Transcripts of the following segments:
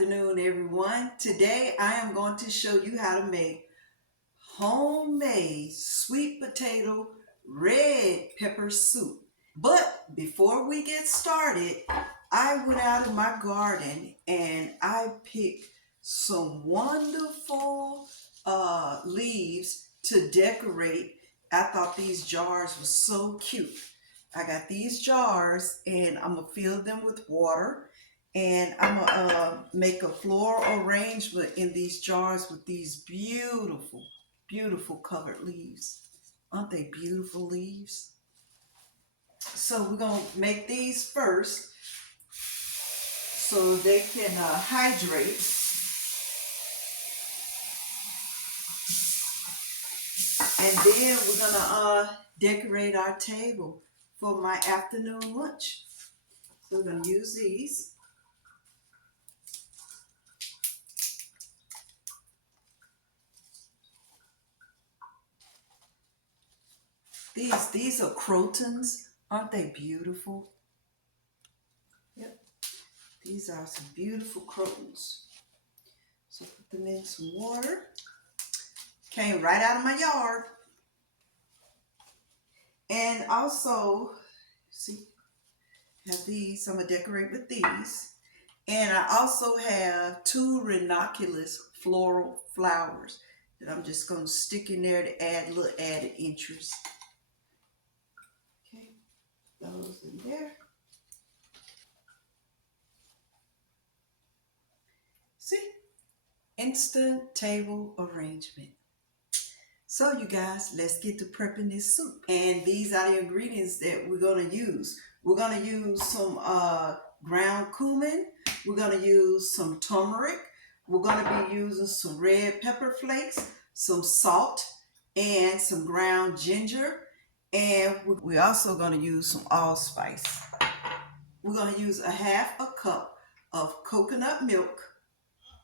afternoon, everyone. Today I am going to show you how to make homemade sweet potato red pepper soup. But before we get started, I went out in my garden and I picked some wonderful leaves to decorate. I thought these jars were so cute. I got these jars and I'm gonna fill them with water, and I'm gonna make a floral arrangement in these jars with these beautiful, beautiful colored leaves. Aren't they beautiful leaves? So we're gonna make these first so they can hydrate. And then we're gonna decorate our table for my afternoon lunch. So we're gonna use these. These are crotons. Aren't they beautiful? Yep. These are some beautiful crotons. So put them in some water. Came right out of my yard. And also, see, have these. I'm gonna decorate with these. And I also have two ranunculus floral flowers that I'm just gonna stick in there to add a little added interest. Okay, those in there. See, instant table arrangement. So you guys, let's get to prepping this soup. And these are the ingredients that we're gonna use. We're gonna use some ground cumin. We're gonna use some turmeric. We're gonna be using some red pepper flakes, some salt, and some ground ginger. And we're also gonna use some allspice. We're gonna use a half a cup of coconut milk,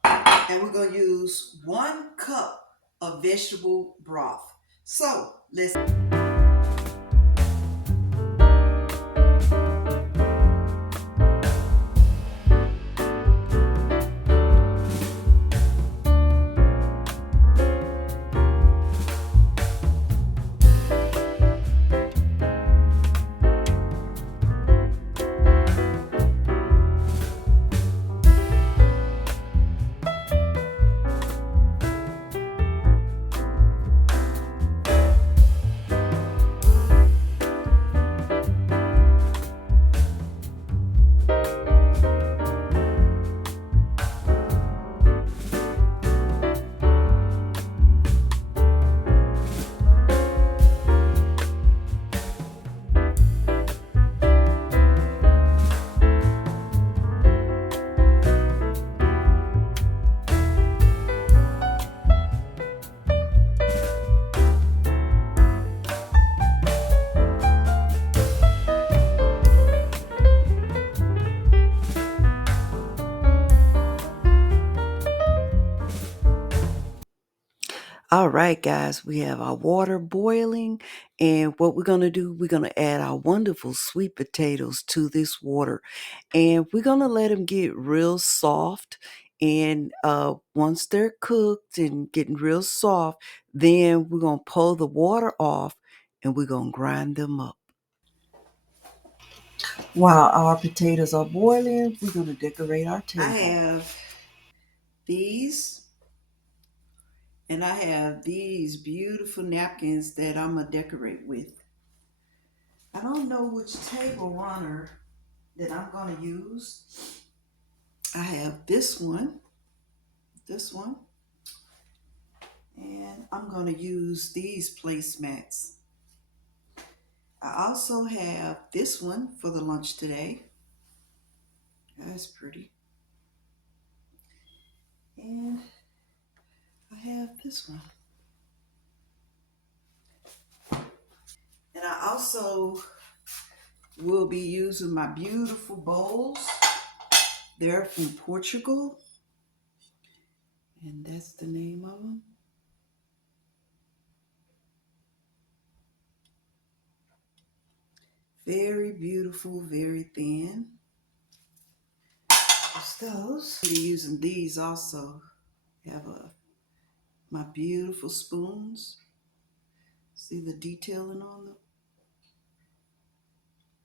and we're gonna use 1 cup of vegetable broth. So let's. All right, guys, we have our water boiling, and what we're going to do, we're going to add our wonderful sweet potatoes to this water, and we're going to let them get real soft. And once they're cooked and getting real soft, then we're going to pull the water off and we're going to grind them up. While our potatoes are boiling, we're going to decorate our table. I have these. And I have these beautiful napkins that I'm going to decorate with. I don't know which table runner that I'm going to use. I have this one, and I'm going to use these placemats. I also have this one for the lunch today. That's pretty. And I have this one. And I also will be using my beautiful bowls. They're from Portugal. And that's the name of them. Very beautiful, very thin. Let's those. I'll be using these also. Have my beautiful spoons. See the detailing on them?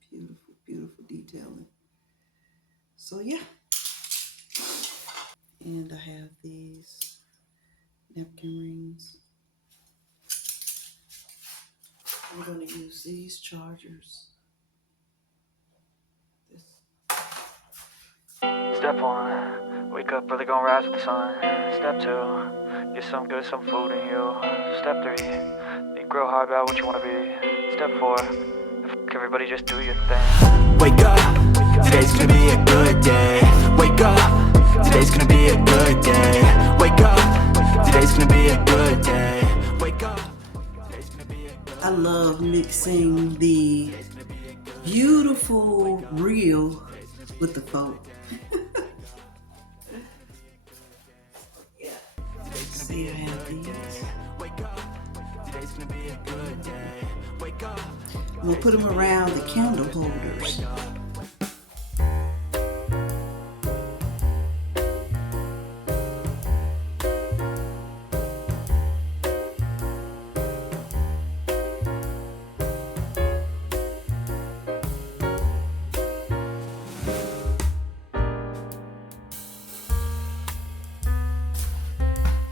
Beautiful, beautiful detailing. So yeah. And I have these napkin rings. I'm going to use these chargers. This. Step 1, wake up early, gonna rise with the sun. Step 2, get some good, some food in you. Step 3, think real hard about what you wanna be. Step 4, everybody just do your thing. Wake up, today's gonna be a good day. Wake up, today's gonna be a good day. Wake up, today's gonna be a good day. Wake up, today's gonna be a good day. I love mixing the beautiful real with the faux. Yeah. See, I have these. Wake up, today's gonna be a good day. Wake up. I'm going to put them around the candle holders.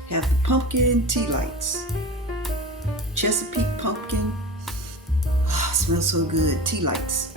Have the pumpkin tea lights. Chesapeake pumpkin. Oh, smells so good. Tea lights.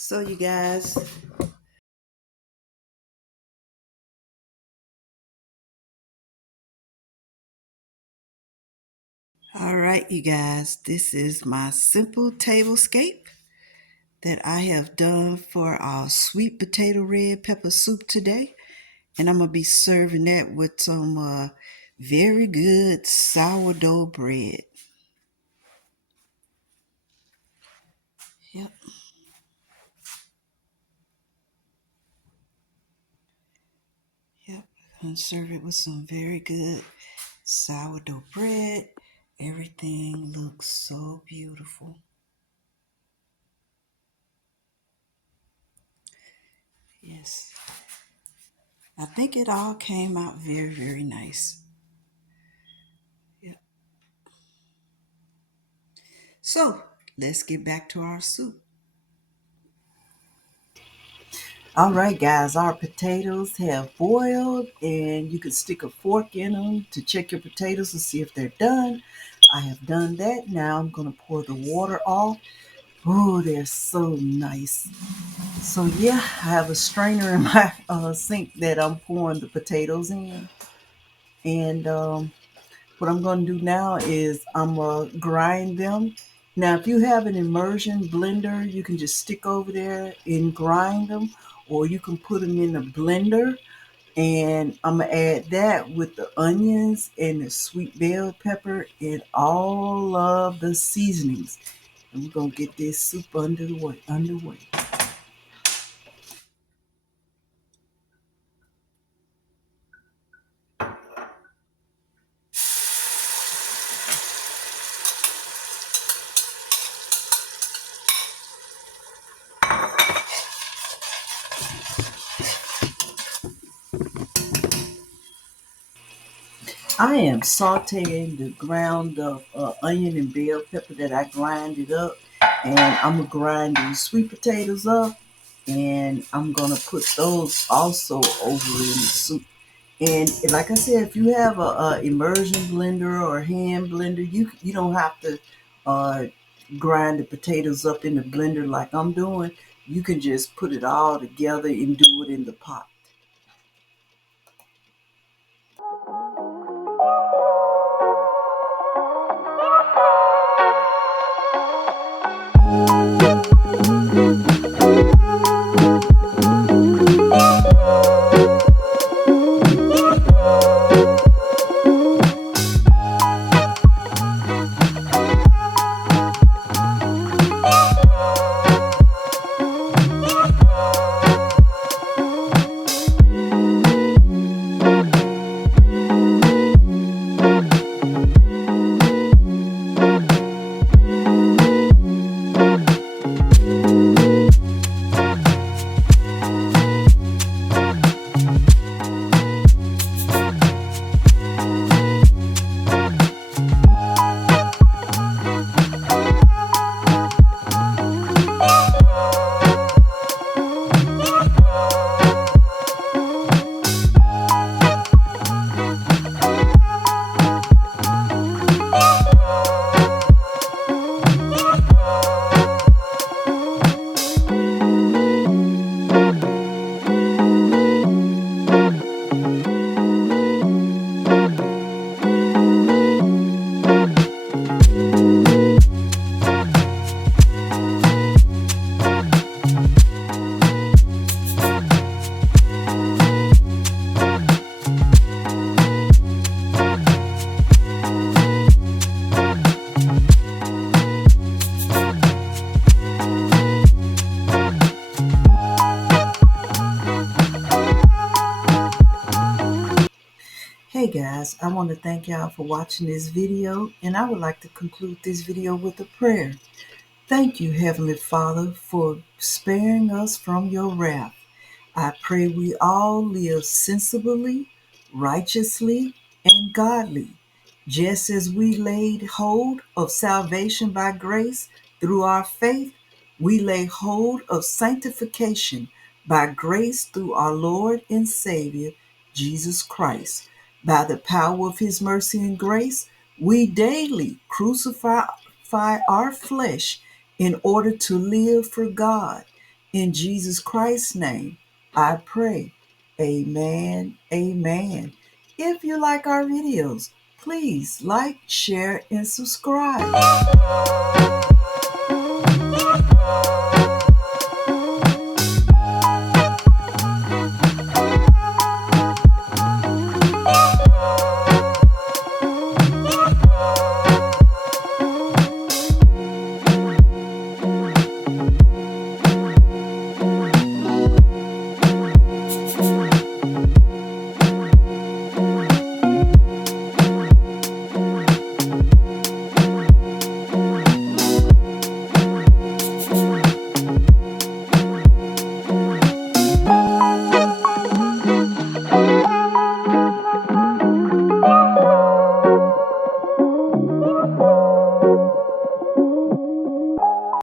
So you guys, all right, you guys, this is my simple tablescape that I have done for our sweet potato red pepper soup today. And I'm going to be serving that with some very good sourdough bread. Yep. Yep. I'm going to serve it with some very good sourdough bread. Everything looks so beautiful. Yes. I think it all came out very, very nice. Yep. So let's get back to our soup. All right, guys, our potatoes have boiled, and you can stick a fork in them to check your potatoes to see if they're done. I have done that. Now I'm going to pour the water off. Oh, they're so nice. So yeah, I have a strainer in my sink that I'm pouring the potatoes in. And what I'm going to do now is I'm going to grind them. Now, if you have an immersion blender, you can just stick over there and grind them, or you can put them in a blender. And I'm going to add that with the onions and the sweet bell pepper and all of the seasonings. And we're going to get this soup underway. I am sauteing the ground of onion and bell pepper that I grinded up, and I'm gonna grind these sweet potatoes up, and I'm gonna put those also over in the soup. And like I said, if you have a immersion blender or a hand blender, you don't have to uh, grind the potatoes up in the blender like I'm doing. You can just put it all together and do it in the pot. Hey guys, I want to thank y'all for watching this video, and I would like to conclude this video with a prayer. Thank you, Heavenly Father, for sparing us from your wrath. I pray we all live sensibly, righteously, and godly, just as we laid hold of salvation by grace through our faith. We lay hold of sanctification by grace through our Lord and Savior, Jesus Christ. By the power of his mercy and grace, we daily crucify our flesh in order to live for God. In Jesus Christ's name, I pray. Amen. Amen. If you like our videos, please like, share, and subscribe.